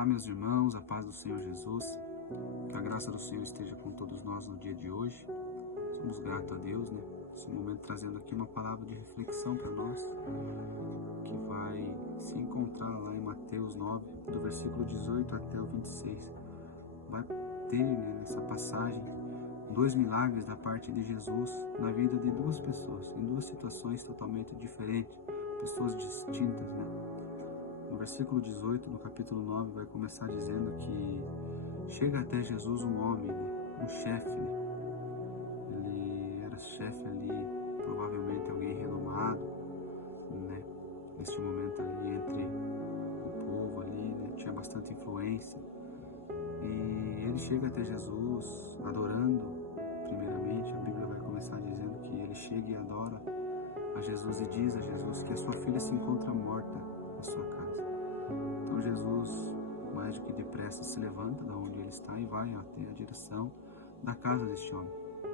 Olá, meus irmãos, a paz do Senhor Jesus, que a graça do Senhor esteja com todos nós no dia de hoje. Somos gratos a Deus, né? Nesse momento trazendo aqui uma palavra de reflexão para nós, que vai se encontrar lá em Mateus 9, do versículo 18 até o 26. Vai ter, né, nessa passagem, 2 milagres da parte de Jesus na vida de duas pessoas, em duas situações totalmente diferentes, pessoas distintas, né? No versículo 18, no capítulo 9, vai começar dizendo que chega até Jesus um homem, né? Um chefe, né? Ele era chefe ali, provavelmente alguém renomado, né? Neste momento ali entre o povo ali, né? Tinha bastante influência. E ele chega até Jesus adorando, primeiramente. A Bíblia vai começar dizendo que ele chega e adora a Jesus e diz a Jesus que a sua filha se encontra morta na sua casa. Então Jesus, mais do que depressa, se levanta da onde ele está e vai até a direção da casa deste homem.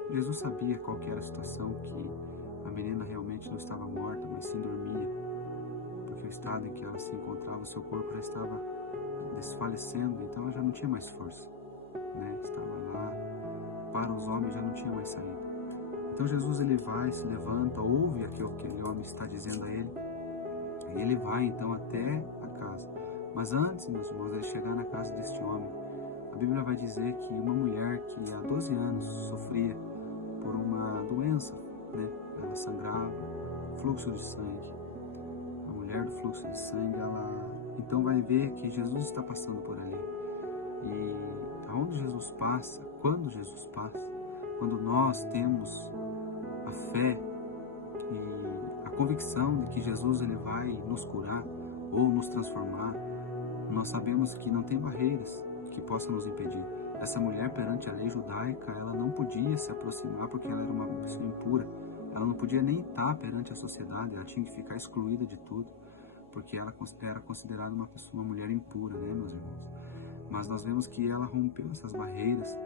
Jesus sabia qual que era a situação, que a menina realmente não estava morta, mas sim dormia, porque o estado em que ela se encontrava, seu corpo já estava desfalecendo, então ela já não tinha mais força, né? Estava lá, para os homens já não tinha mais saída. Então Jesus, ele vai, se levanta, ouve aquilo que aquele homem está dizendo a ele, e ele vai então até a casa. Mas antes, meus irmãos, de chegar na casa deste homem, a Bíblia vai dizer que uma mulher que há 12 anos sofria por uma doença, né? Ela sangrava, fluxo de sangue. A mulher do fluxo de sangue, ela então vai ver que Jesus está passando por ali. E aonde Jesus passa, quando nós temos a fé e a convicção de que Jesus, ele vai nos curar ou nos transformar, nós sabemos que não tem barreiras que possam nos impedir. Essa mulher, perante a lei judaica, ela não podia se aproximar porque ela era uma pessoa impura. Ela não podia nem estar perante a sociedade, ela tinha que ficar excluída de tudo, porque ela era considerada uma pessoa, uma mulher impura, né, meus irmãos? Mas nós vemos que ela rompeu essas barreiras,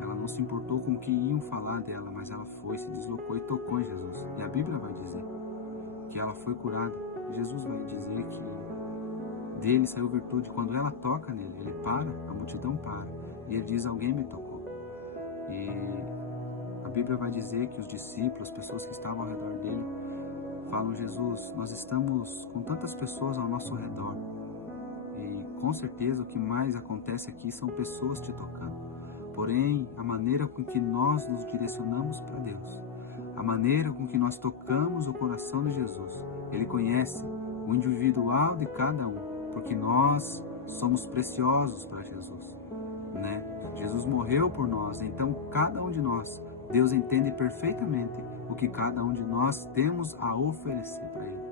ela não se importou com o que iam falar dela, mas ela foi, se deslocou e tocou em Jesus. E a Bíblia vai dizer que ela foi curada. Jesus vai dizer que dele saiu virtude. Quando ela toca nele, ele para, a multidão para, e ele diz: alguém me tocou. E a Bíblia vai dizer que os discípulos, as pessoas que estavam ao redor dele, falam: Jesus, nós estamos com tantas pessoas ao nosso redor, e com certeza o que mais acontece aqui são pessoas te tocando. Porém, a maneira com que nós nos direcionamos para Deus, a maneira com que nós tocamos o coração de Jesus, Ele conhece o individual de cada um, porque nós somos preciosos para Jesus, né? Jesus morreu por nós, então cada um de nós, Deus entende perfeitamente o que cada um de nós temos a oferecer para Ele.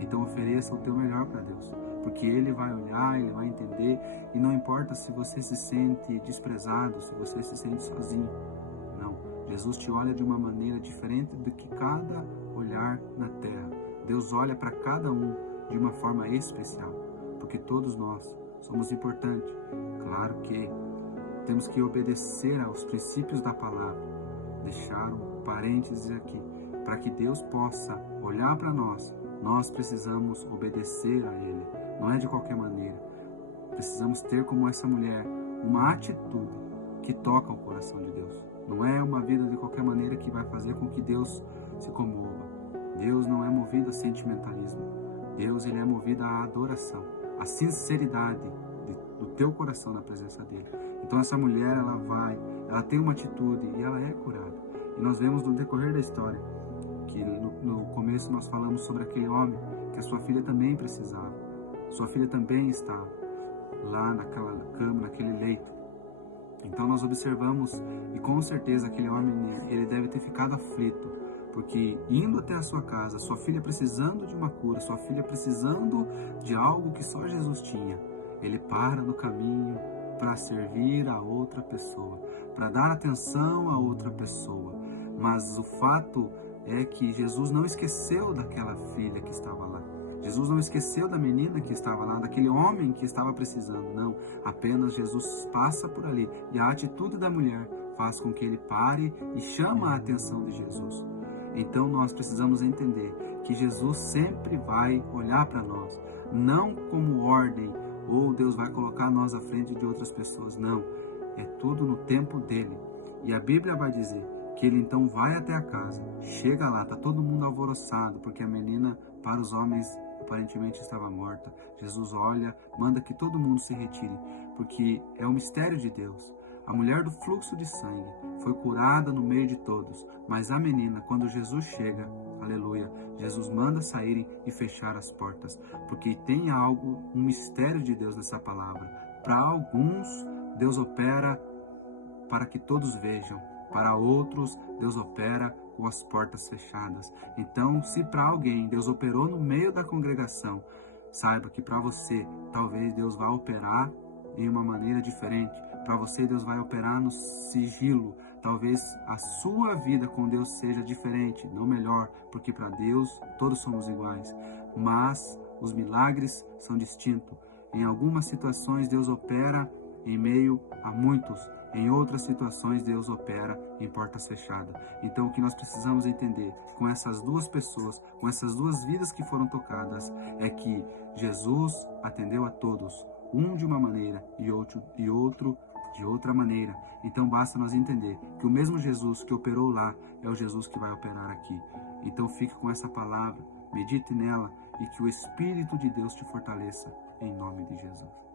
Então ofereça o teu melhor para Deus, porque Ele vai olhar, Ele vai entender, e não importa se você se sente desprezado, se você se sente sozinho. Não, Jesus te olha de uma maneira diferente do que cada olhar na terra. Deus olha para cada um de uma forma especial, porque todos nós somos importantes. Claro que temos que obedecer aos princípios da palavra. Deixar um parênteses aqui, para que Deus possa olhar para nós, nós precisamos obedecer a Ele. Não é de qualquer maneira. Precisamos ter, como essa mulher, uma atitude que toca o coração de Deus. Não é uma vida de qualquer maneira que vai fazer com que Deus se comova. Deus não é movido a sentimentalismo. Deus, ele é movido à adoração, à sinceridade do teu coração na presença dele. Então essa mulher, ela tem uma atitude e ela é curada. E nós vemos no decorrer da história que no começo nós falamos sobre aquele homem que a sua filha também precisava. Sua filha também estava lá naquela cama, naquele leito. Então nós observamos, e com certeza aquele homem, ele deve ter ficado aflito, porque indo até a sua casa, sua filha precisando de uma cura, sua filha precisando de algo que só Jesus tinha, ele para no caminho para servir a outra pessoa, para dar atenção a outra pessoa. Mas o fato é que Jesus não esqueceu daquela filha que estava lá. Jesus não esqueceu da menina que estava lá, daquele homem que estava precisando. Não, apenas Jesus passa por ali. E a atitude da mulher faz com que ele pare e chama a atenção de Jesus. Então nós precisamos entender que Jesus sempre vai olhar para nós, não como ordem ou Deus vai colocar nós à frente de outras pessoas. Não, é tudo no tempo dele. E a Bíblia vai dizer que ele então vai até a casa, chega lá, tá todo mundo alvoroçado, porque a menina, para os homens, aparentemente estava morta. Jesus olha, manda que todo mundo se retire, porque é o mistério de Deus. A mulher do fluxo de sangue foi curada no meio de todos, mas a menina, quando Jesus chega, aleluia, Jesus manda saírem e fechar as portas, porque tem algo, um mistério de Deus nessa palavra. Para alguns, Deus opera para que todos vejam. Para outros, Deus opera com as portas fechadas. Então, se para alguém Deus operou no meio da congregação, saiba que para você, talvez Deus vá operar em uma maneira diferente. Para você, Deus vai operar no sigilo. Talvez a sua vida com Deus seja diferente, não melhor, porque para Deus todos somos iguais. Mas os milagres são distintos. Em algumas situações, Deus opera em meio a muitos. Em outras situações, Deus opera em portas fechadas. Então, o que nós precisamos entender com essas duas pessoas, com essas duas vidas que foram tocadas, é que Jesus atendeu a todos, um de uma maneira e outro de outra maneira. Então, basta nós entender que o mesmo Jesus que operou lá é o Jesus que vai operar aqui. Então, fique com essa palavra, medite nela e que o Espírito de Deus te fortaleça, em nome de Jesus.